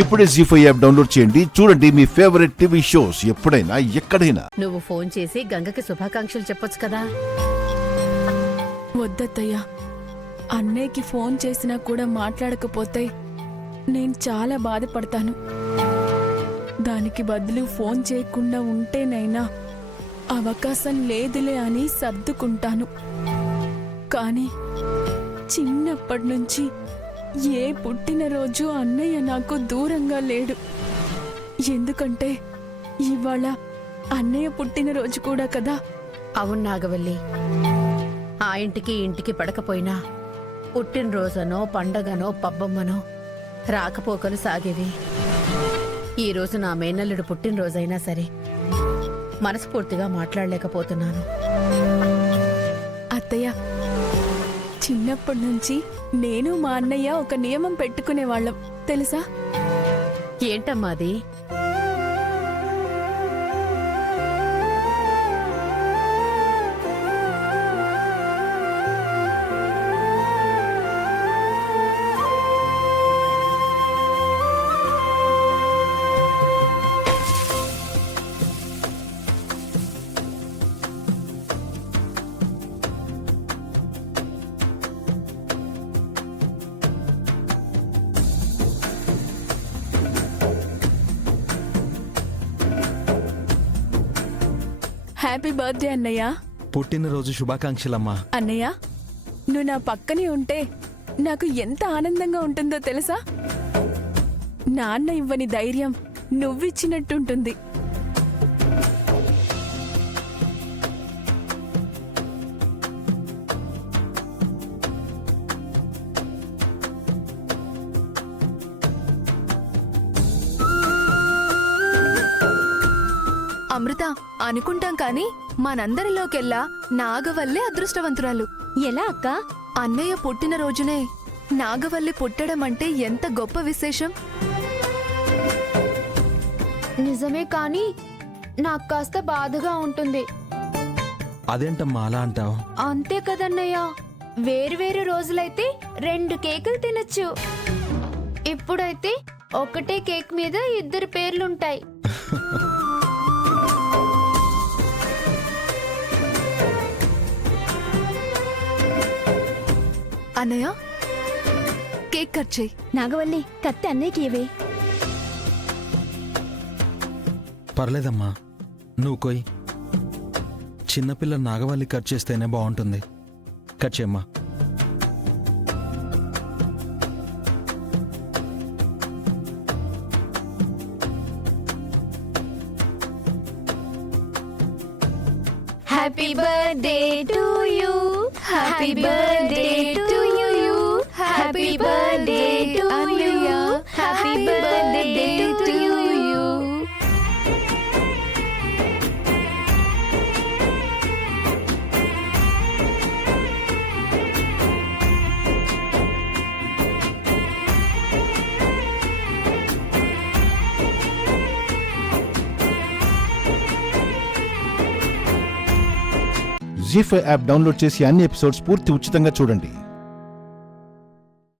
ఇప్పుడే జీ5 app download చేయండి. చూడండి మీ ఫేవరెట్ టీవీ షోస్ ఎప్పుడైనా ఎక్కడైనా. నువ్వు ఫోన్ చేసి గంగకి శుభాకాంక్షలు చెప్పొచ్చు కదా. వద్దత్తయ్యా, అన్నయ్యకి ఫోన్ చేసినా కూడా మాట్లాడకపోతే నేను చాలా బాధపడతాను. దానికి బదులు ఫోన్ చేయకుండా ఉంటేనైనా అవకాశం లేదులే అని సర్దుకుంటాను. కానీ చిన్నప్పటి నుంచి ఏ పుట్టినరోజు అన్నయ్య నాకు దూరంగా లేడు. ఎందుకంటే ఇవాళ అన్నయ్య పుట్టినరోజు కూడా కదా. అవును నాగవల్లి, ఆ ఇంటికి ఇంటికి పడకపోయినా పుట్టినరోజనో పండగనో పబ్బమ్మనో రాకపోకలు సాగేవి. ఈరోజు నా మేనల్లుడు పుట్టినరోజైనా సరే మనస్ఫూర్తిగా మాట్లాడలేకపోతున్నాను. అత్తయ్య, చిన్నప్పటి నుంచి నేను మా అన్నయ్య ఒక నియమం పెట్టుకునేవాళ్ళం తెలుసా? ఏంటమ్మా అది? హ్యాపీ బర్త్డే అన్నయ్య. పుట్టినరోజు శుభాకాంక్షలమ్మా. అన్నయ్య, నువ్వు నా పక్కనే ఉంటే నాకు ఎంత ఆనందంగా ఉంటుందో తెలుసా? నాన్న ఇవ్వని ధైర్యం నువ్విచ్చినట్టుంటుంది. అమృత, అనుకుంటాం కాని మనందరిలోకెల్లా నాగవల్లి అదృష్టవంతురాలు. ఎలా అక్క? అన్నయ్య పుట్టినరోజునే నాగవల్లి పుట్టడం అంటే ఎంత గొప్ప విశేషం. నిజమే, కానీ నాకు కాస్త బాధగా ఉంటుంది. అదేంటమ్మా అలా అంటావు? అంతే కదన్నయ్య, వేరు రోజులైతే 2 కేకులు తినచ్చు. ఇప్పుడైతే ఒకటే కేక్ మీద 2 పేర్లుంటాయి. అన్నయ్య, కేక్ కట్ చేయి. నాగవల్లి, కత్తి అన్నయ్యకి ఇవే. పర్లేదమ్మా, నువ్వు కొయ్. చిన్నపిల్ల నాగవల్లి కట్ చేస్తేనే బాగుంటుంది. కట్ చేయమ్మా. Happy birthday to you, happy birthday to you, happy birthday to you, happy birthday to you. Zee five app download చేసి అన్ని ఎపిసోడ్స్ పూర్తి ఉచితంగా చూడండి.